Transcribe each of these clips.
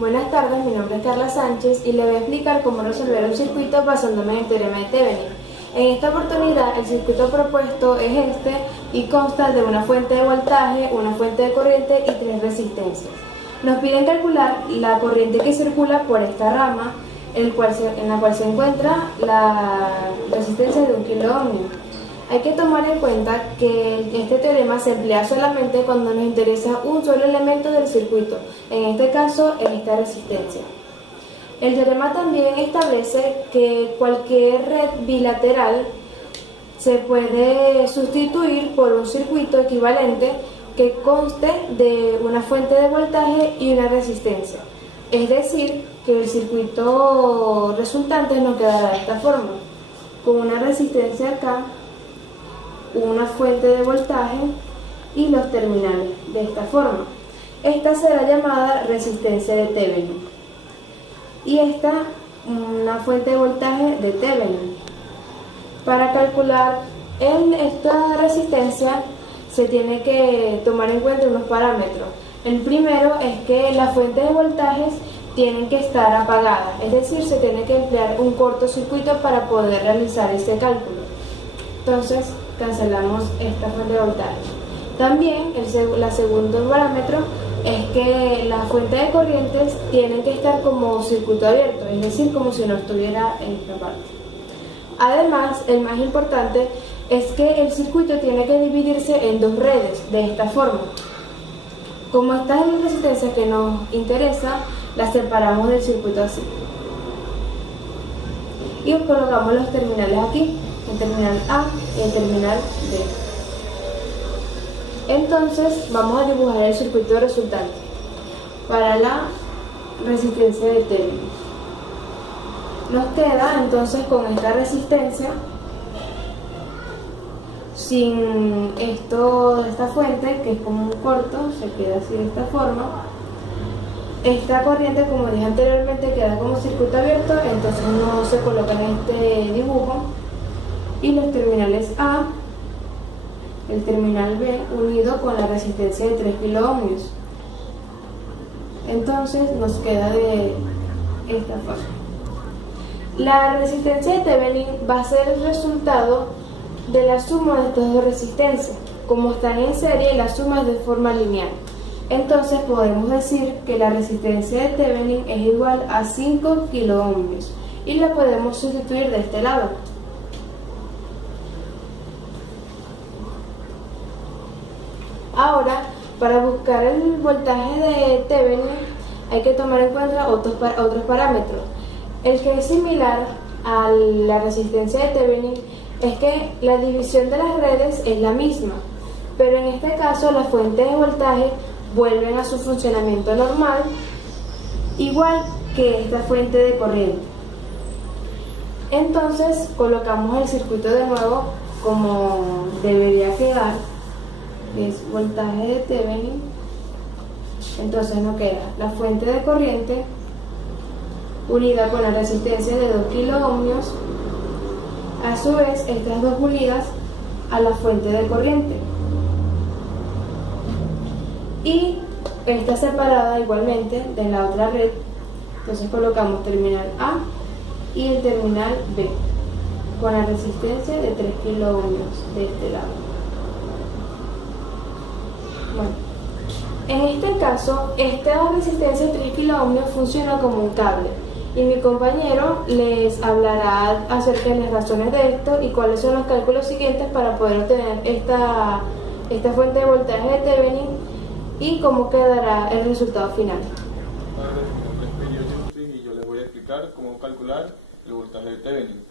Buenas tardes, mi nombre es Carla Sánchez y le voy a explicar cómo resolver un circuito basándome en el teorema de Thevenin. En esta oportunidad, el circuito propuesto es este y consta de una fuente de voltaje, una fuente de corriente y 3 resistencias. Nos piden calcular la corriente que circula por esta rama, en la cual se encuentra la resistencia de 1 kiloohmio. Hay que tomar en cuenta que este teorema se emplea solamente cuando nos interesa un solo elemento del circuito, en este caso es esta resistencia. El teorema también establece que cualquier red bilateral se puede sustituir por un circuito equivalente que conste de una fuente de voltaje y una resistencia. Es decir, que el circuito resultante nos quedará de esta forma, con una resistencia acá, una fuente de voltaje y los terminales de esta forma. Esta será llamada resistencia de Thevenin y esta una fuente de voltaje de Thevenin. Para calcular esta resistencia se tiene que tomar en cuenta unos parámetros. El primero es que las fuentes de voltajes tienen que estar apagadas, es decir, se tiene que emplear un cortocircuito para poder realizar este cálculo. Entonces, cancelamos esta fuente de voltaje. También el segundo parámetro es que las fuentes de corrientes tienen que estar como circuito abierto, es decir, como si no estuviera en esta parte. Además, el más importante es que el circuito tiene que dividirse en 2 redes, de esta forma. Como estas son las resistencias que nos interesa, las separamos del circuito así. Y colocamos los terminales aquí, el terminal A y el terminal B. Entonces vamos a dibujar el circuito resultante para la resistencia de Thevenin. Nos queda entonces con esta resistencia sin esta fuente que es como un corto, se queda así de esta forma. Esta corriente, como dije anteriormente, queda como circuito abierto, entonces no se coloca en este dibujo. Y los terminales A, el terminal B unido con la resistencia de 3 kiloohmios. Entonces nos queda de esta forma. La resistencia de Thevenin va a ser el resultado de la suma de estas 2 resistencias. Como están en serie, la suma es de forma lineal. Entonces podemos decir que la resistencia de Thevenin es igual a 5 kiloohmios y la podemos sustituir de este lado. Ahora, para buscar el voltaje de Thevenin hay que tomar en cuenta otros parámetros. El que es similar a la resistencia de Thevenin es que la división de las redes es la misma, pero en este caso las fuentes de voltaje vuelven a su funcionamiento normal, igual que esta fuente de corriente. Entonces colocamos el circuito de nuevo como debería quedar, que es voltaje de Thevenin. Entonces nos queda la fuente de corriente unida con la resistencia de 2 kiloohmios, a su vez estas dos unidas a la fuente de corriente, y esta separada igualmente de la otra red. Entonces colocamos terminal A y el terminal B con la resistencia de 3 kiloohmios de este lado. Bueno, en este caso, esta resistencia de 3 kiloohmios funciona como un cable y mi compañero les hablará acerca de las razones de esto y cuáles son los cálculos siguientes para poder obtener esta fuente de voltaje de Thevenin y cómo quedará el resultado final. Y yo les voy a explicar cómo calcular el voltaje de Thevenin.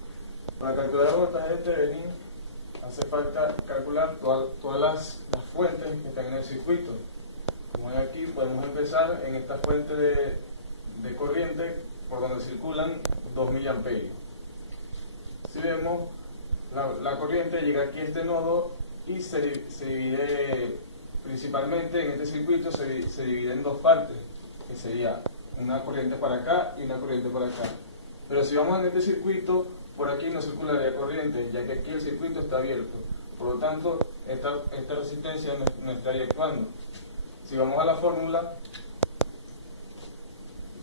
Para calcular el voltaje de Thevenin hace falta calcular todas las fuentes que están en el circuito. Como ven aquí, podemos empezar en esta fuente de corriente por donde circulan 2 miliamperios. Si vemos, la corriente llega aquí a este nodo y se divide, principalmente en este circuito se divide en 2 partes, que sería una corriente para acá y una corriente para acá. Pero si vamos en este circuito, por aquí no circularía corriente, ya que aquí el circuito está abierto. Por lo tanto, esta resistencia no estaría actuando. Si vamos a la fórmula,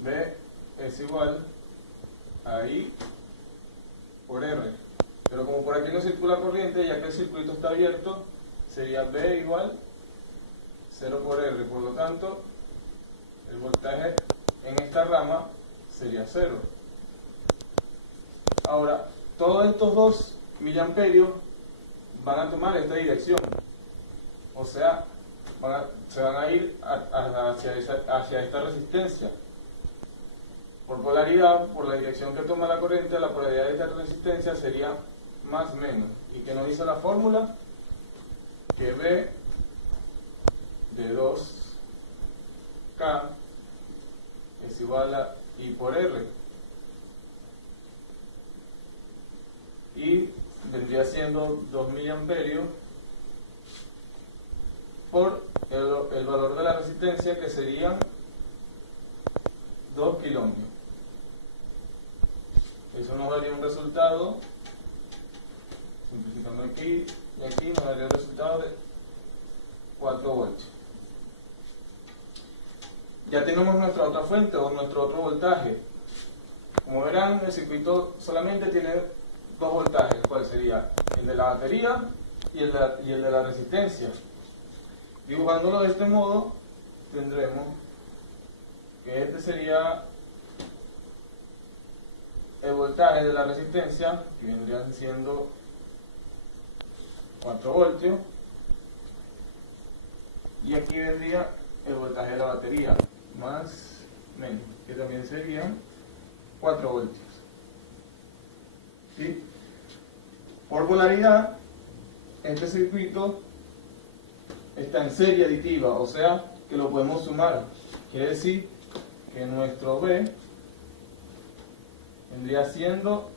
B es igual a I por R. Pero como por aquí no circula corriente, ya que el circuito está abierto, sería B igual 0 por R. Por lo tanto, el voltaje en esta rama sería 0. Ahora, todos estos 2 miliamperios van a tomar esta dirección. O sea, se van a ir hacia esta resistencia. Por polaridad, por la dirección que toma la corriente, la polaridad de esta resistencia sería más menos. ¿Y qué nos dice la fórmula? Que B de 2K es igual a I por R. Y vendría siendo 2 miliamperios por el valor de la resistencia, que serían 2 kilómetros. Eso nos daría un resultado, simplificando aquí y aquí, nos daría un resultado de 4 voltios. Ya tenemos nuestra otra fuente o nuestro otro voltaje. Como verán, el circuito solamente tiene 2 voltajes. ¿Cuál sería? El de la batería y el de la resistencia. Dibujándolo de este modo, tendremos que este sería el voltaje de la resistencia, que vendrían siendo 4 voltios, y aquí vendría el voltaje de la batería, más menos, que también serían 4 voltios. ¿Sí? Por polaridad, este circuito está en serie aditiva, o sea que lo podemos sumar. Quiere decir que nuestro B vendría siendo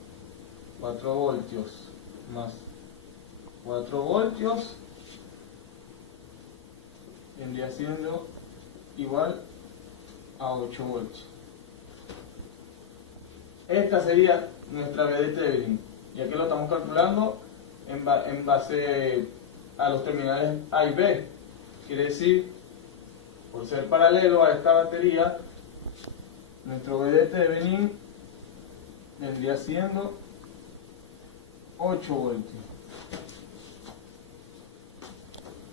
4 voltios más 4 voltios, vendría siendo igual a 8 voltios. Esta sería nuestra B de Thevenin, ya que lo estamos calculando en base a los terminales A y B. Quiere decir, por ser paralelo a esta batería, nuestro B de Thevenin vendría siendo 8 voltios.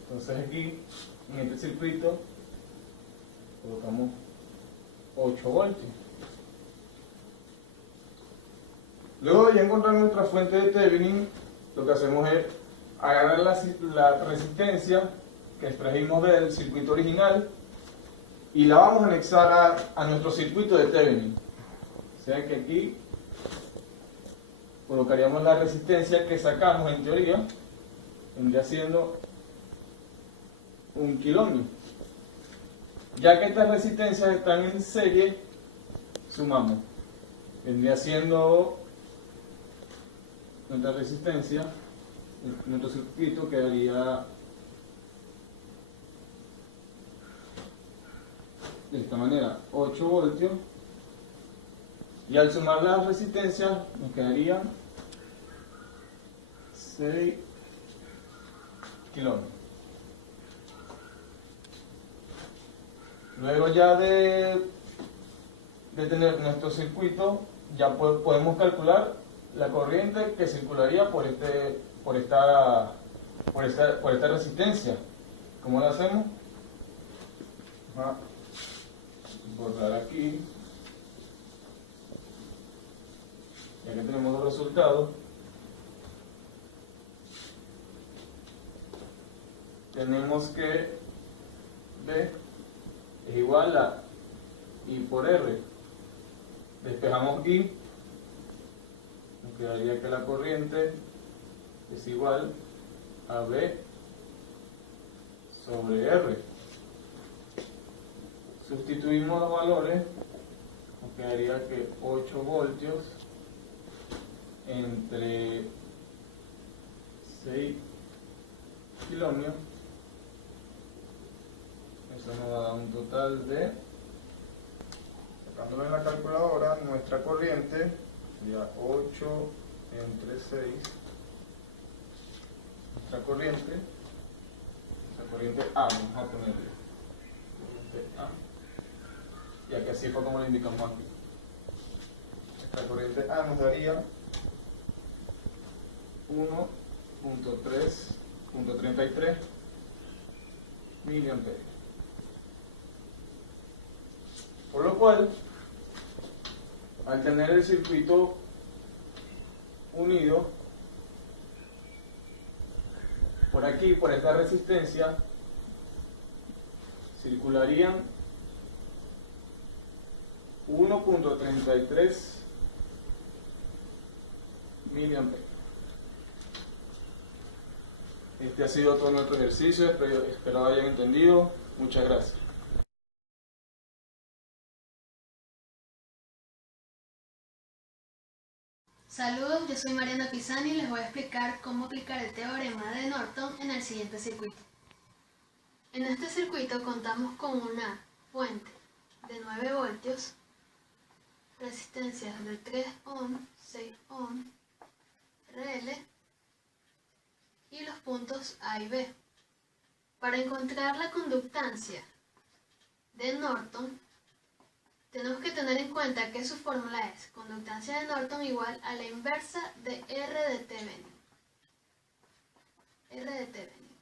Entonces aquí, en este circuito, colocamos 8 voltios. Luego de ya encontrar nuestra fuente de Thevenin, lo que hacemos es agarrar la resistencia que extrajimos del circuito original y la vamos a anexar a nuestro circuito de Thevenin. O sea que aquí colocaríamos la resistencia que sacamos en teoría, vendría siendo 1 kilómetro. Ya que estas resistencias están en serie, sumamos. Vendría siendo nuestra resistencia, nuestro circuito quedaría de esta manera, 8 voltios, y al sumar las resistencias nos quedarían 6 kilómetros. Luego ya de tener nuestro circuito, ya podemos calcular la corriente que circularía por esta resistencia. ¿Cómo lo hacemos? Vamos a borrar aquí, ya que tenemos los resultados. Tenemos que B es igual a I por R. Despejamos I, nos quedaría que la corriente es igual a B sobre R. Sustituimos los valores, nos quedaría que 8 voltios entre 6 kilómetros. Eso nos va a dar un total de, sacándolo en la calculadora, nuestra corriente sería 8 entre 6. Nuestra corriente A, vamos a ponerle corriente A, y aquí así fue como lo indicamos aquí. Nuestra corriente A nos daría 1.3.33 miliamperios. Por lo cual, al tener el circuito unido, por aquí, por esta resistencia, circularían 1.33 miliamperios. Este ha sido todo nuestro ejercicio, espero hayan entendido. Muchas gracias. Saludos, yo soy Mariana Pisani y les voy a explicar cómo aplicar el teorema de Norton en el siguiente circuito. En este circuito contamos con una fuente de 9 voltios, resistencias de 3 ohm, 6 ohm, RL y los puntos A y B. Para encontrar la conductancia de Norton, tenemos que tener en cuenta que su fórmula es conductancia de Norton igual a la inversa de R de Thevenin. R de Thevenin.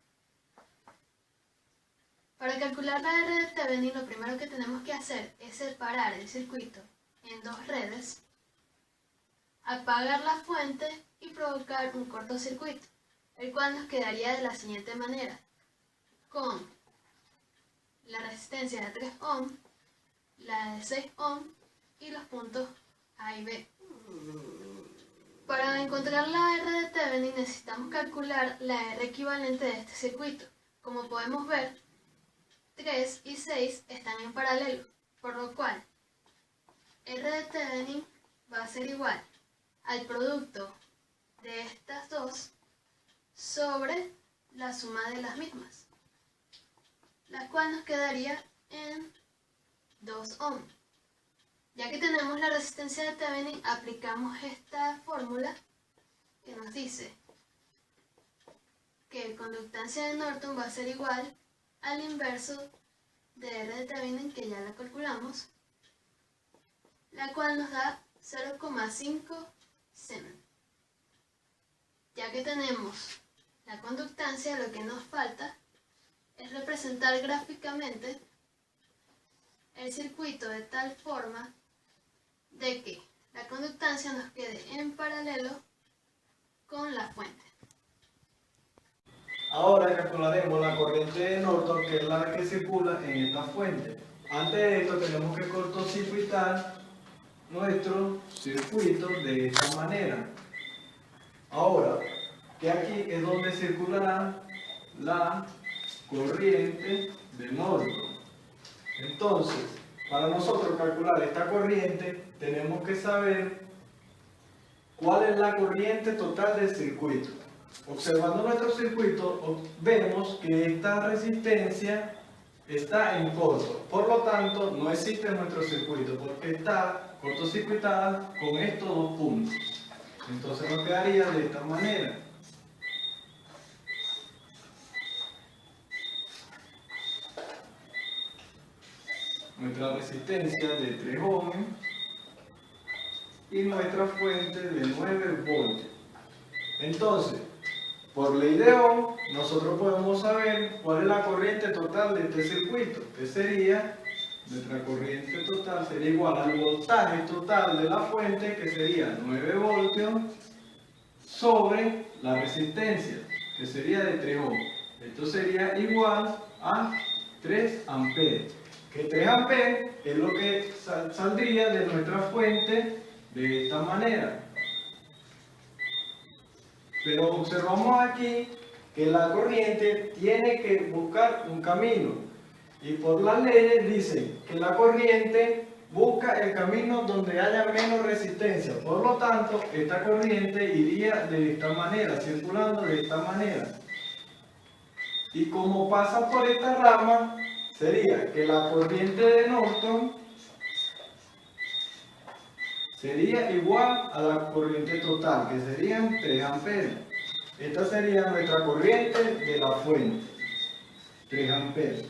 Para calcular la R de Thevenin, lo primero que tenemos que hacer es separar el circuito en dos redes, apagar la fuente y provocar un cortocircuito, el cual nos quedaría de la siguiente manera, con la resistencia de 3 ohm, la de 6 ohm y los puntos A y B. Para encontrar la R de Thevenin necesitamos calcular la R equivalente de este circuito. Como podemos ver, 3 y 6 están en paralelo, por lo cual R de Thevenin va a ser igual al producto de estas dos sobre la suma de las mismas, la cual nos quedaría en 2 ohm. Ya que tenemos la resistencia de Thevenin, aplicamos esta fórmula que nos dice que conductancia de Norton va a ser igual al inverso de R de Thevenin, que ya la calculamos, la cual nos da 0,5 Siemens. Ya que tenemos la conductancia, lo que nos falta es representar gráficamente el circuito de tal forma de que la conductancia nos quede en paralelo con la fuente. Ahora calcularemos la corriente de Norton, que es la que circula en esta fuente. Antes de esto tenemos que cortocircuitar nuestro circuito de esta manera. Ahora, que aquí es donde circulará la corriente de Norton. Entonces, para nosotros calcular esta corriente, tenemos que saber cuál es la corriente total del circuito. Observando nuestro circuito, vemos que esta resistencia está en corto. Por lo tanto, no existe en nuestro circuito porque está cortocircuitada con estos dos puntos. Entonces nos quedaría de esta manera. Nuestra resistencia de 3 ohm y nuestra fuente de 9 voltios. Entonces, por ley de Ohm, nosotros podemos saber cuál es la corriente total de este circuito, que sería, nuestra corriente total sería igual al voltaje total de la fuente, que sería 9 voltios, sobre la resistencia, que sería de 3 ohm. Esto sería igual a 3 amperes. Que 3 amperes es lo que saldría de nuestra fuente de esta manera. Pero observamos aquí que la corriente tiene que buscar un camino. Y por las leyes dicen que la corriente busca el camino donde haya menos resistencia. Por lo tanto, esta corriente iría de esta manera, circulando de esta manera. Y como pasa por esta rama, sería que la corriente de Norton sería igual a la corriente total, que serían 3 amperes. Esta sería nuestra corriente de la fuente, 3 amperes.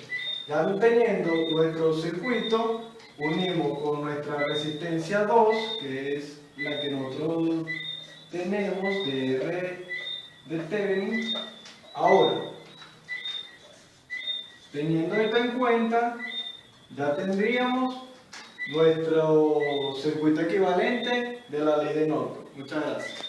Ya teniendo nuestro circuito, unimos con nuestra resistencia 2, que es la que nosotros tenemos de R de Thevenin. Ahora, teniendo esto en cuenta, ya tendríamos nuestro circuito equivalente de la ley de Norton. Muchas gracias.